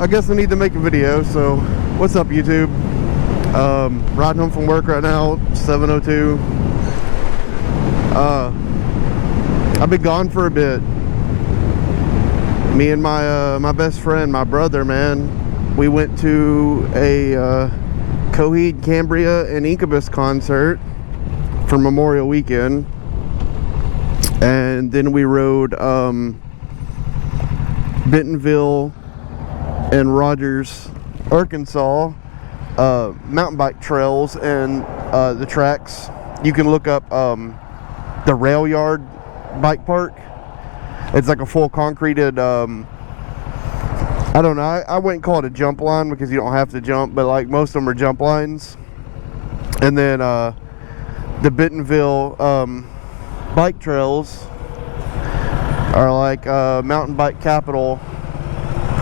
I guess I need to make a video. So, what's up, YouTube? Riding home from work right now, 7:02. I've been gone for a bit. Me and my best friend, my brother, man, we went to a Coheed, Cambria, and Incubus concert for Memorial Weekend, and then we rode Bentonville and Rogers, Arkansas, mountain bike trails and the tracks. You can look up the Rail Yard Bike Park. It's like a full concreted, I don't know, I wouldn't call it a jump line because you don't have to jump, but like most of them are jump lines. And then the Bentonville bike trails are like mountain bike capital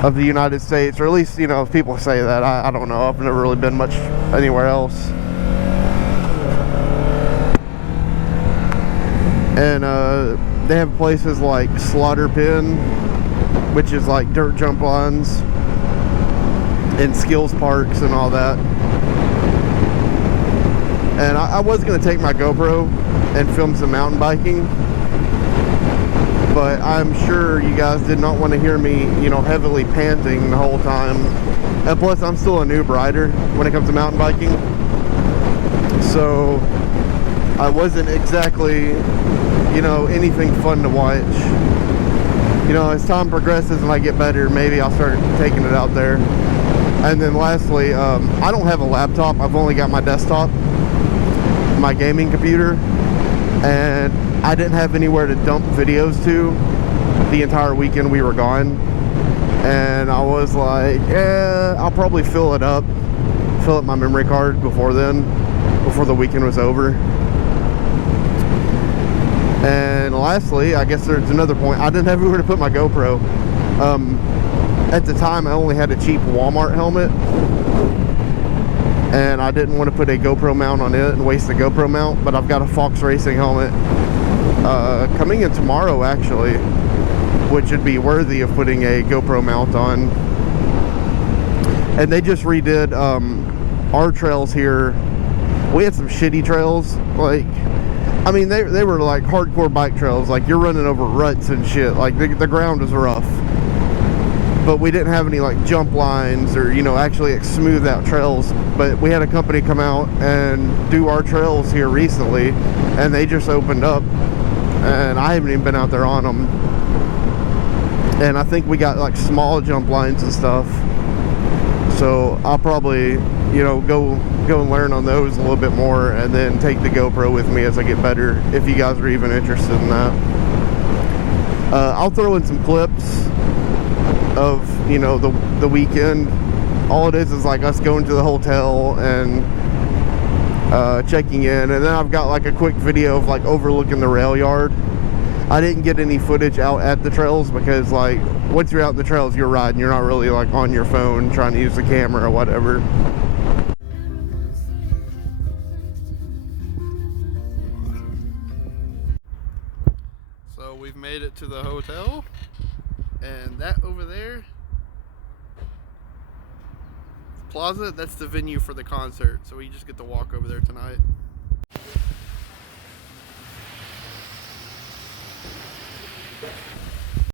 of the United States, or at least, you know, people say that. I don't know, I've never really been much anywhere else. And they have places like Slaughter Pen, which is like dirt jump lines, and skills parks and all that. And I was going to take my GoPro and film some mountain biking, but I'm sure you guys did not want to hear me, you know, heavily panting the whole time. And plus, I'm still a noob rider when it comes to mountain biking, so I wasn't exactly, you know, anything fun to watch. You know, as time progresses and I get better, maybe I'll start taking it out there. And then lastly, I don't have a laptop. I've only got my desktop, my gaming computer, and I didn't have anywhere to dump videos to the entire weekend we were gone. And I was like, I'll probably fill up my memory card before then, before the weekend was over. And lastly, I guess there's another point. I didn't have anywhere to put my GoPro. At the time, I only had a cheap Walmart helmet, and I didn't want to put a GoPro mount on it and waste the GoPro mount. But I've got a Fox Racing helmet coming in tomorrow, actually, which would be worthy of putting a GoPro mount on. And they just redid our trails here. We had some shitty trails, like, I mean, they were like hardcore bike trails, like you're running over ruts and shit, like the ground was rough. But we didn't have any like jump lines or, you know, actually like, smooth out trails. But we had a company come out and do our trails here recently, and they just opened up, and I haven't even been out there on them. And I think we got like small jump lines and stuff, so I'll probably, you know, go and learn on those a little bit more, and then take the GoPro with me as I get better, if you guys are even interested in that. I'll throw in some clips of, you know, the weekend. All it is like us going to the hotel and checking in, and then I've got like a quick video of like overlooking the rail yard. I didn't get any footage out at the trails because, like, once you're out in the trails, you're riding, you're not really like on your phone trying to use the camera or whatever. So we've made it to the hotel, and that over there, plaza, that's the venue for the concert, so we just get to walk over there tonight.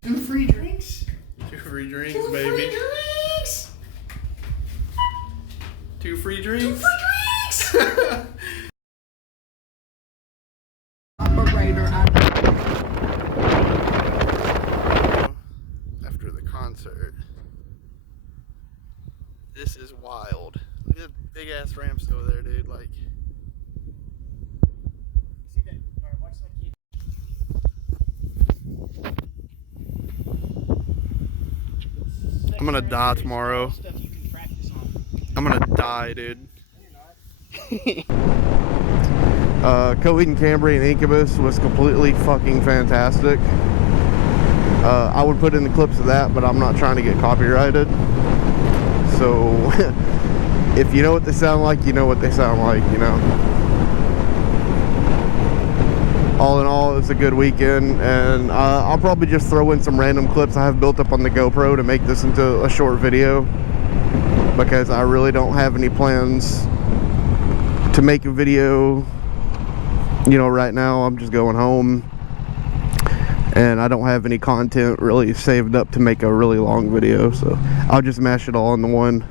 Two free drinks? 2 free drinks, Two baby. free drinks? 2 free drinks? 2 free drinks? Operator, after the concert. This is wild. Look at the big ass ramps over there, dude. Like, see that? Alright, watch that kid. I'm gonna die tomorrow. Stuff you can practice on. I'm gonna die, dude. No, you're not. Coheed and Cambria and Incubus was completely fucking fantastic. I would put in the clips of that, but I'm not trying to get copyrighted. So, if you know what they sound like, you know what they sound like, you know. all in all, it's a good weekend, and I'll probably just throw in some random clips I have built up on the GoPro to make this into a short video, because I really don't have any plans to make a video, you know, right now. I'm just going home, and I don't have any content really saved up to make a really long video, so I'll just mash it all into one.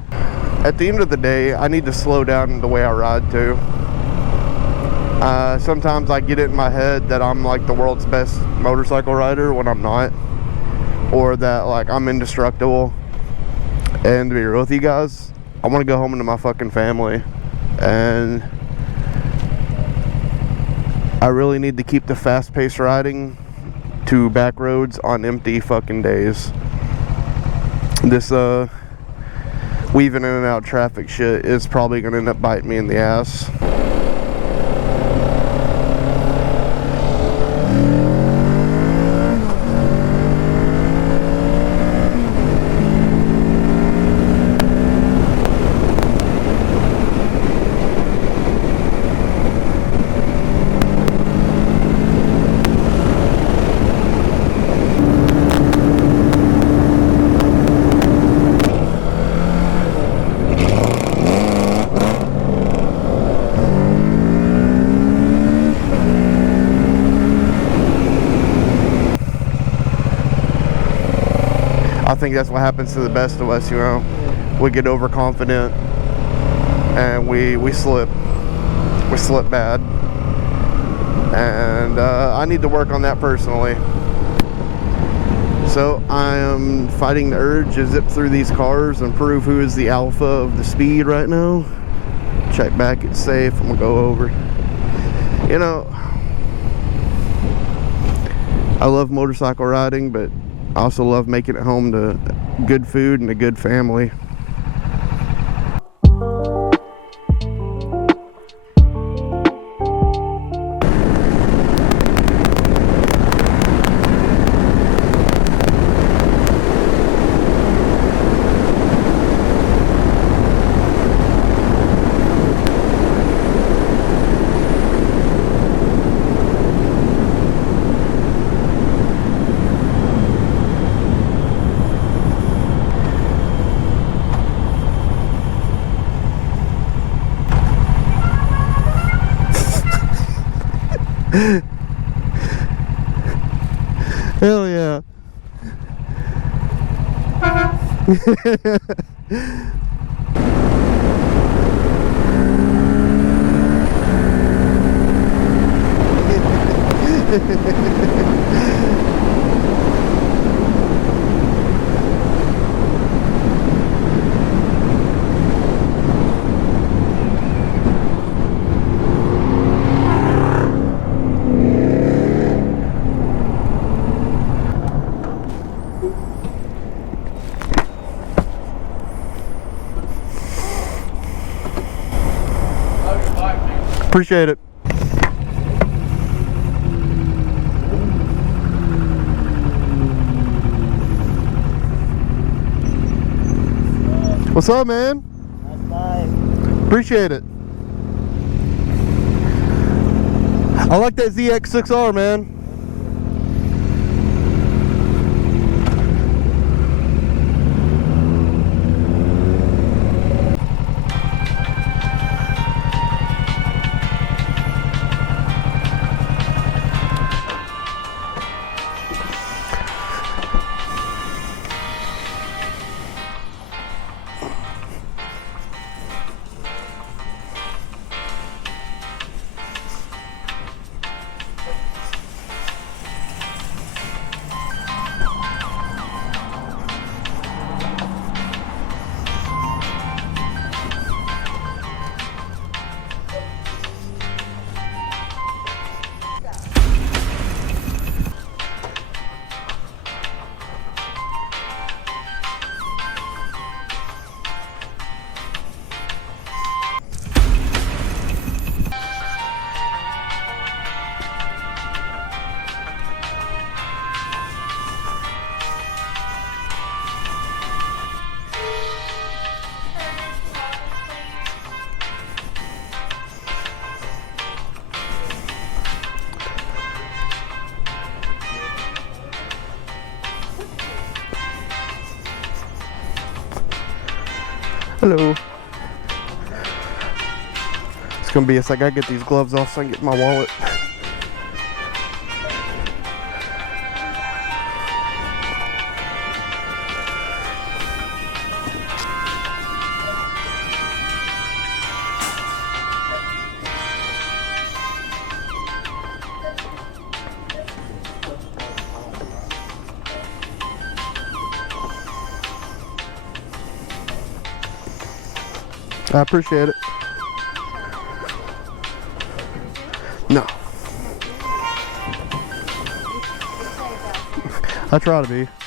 At the end of the day, I need to slow down the way I ride too. Sometimes I get it in my head that I'm like the world's best motorcycle rider when I'm not, or that like I'm indestructible. And to be real with you guys, I want to go home to my fucking family, and I really need to keep the fast-paced riding to back roads on empty fucking days. This weaving in and out traffic shit is probably gonna end up biting me in the ass. I think that's what happens to the best of us, you know. We get overconfident and we slip. We slip bad. And I need to work on that personally. So I am fighting the urge to zip through these cars and prove who is the alpha of the speed right now. Check back, it's safe. I'm gonna go over. You know, I love motorcycle riding, but I also love making it home to good food and a good family. Hell yeah. Appreciate it. What's up, man? Appreciate it. I like that ZX6R, man. Hello. It's gonna be a sec. I gotta get these gloves off so I can get my wallet. I appreciate it. No. I try to be.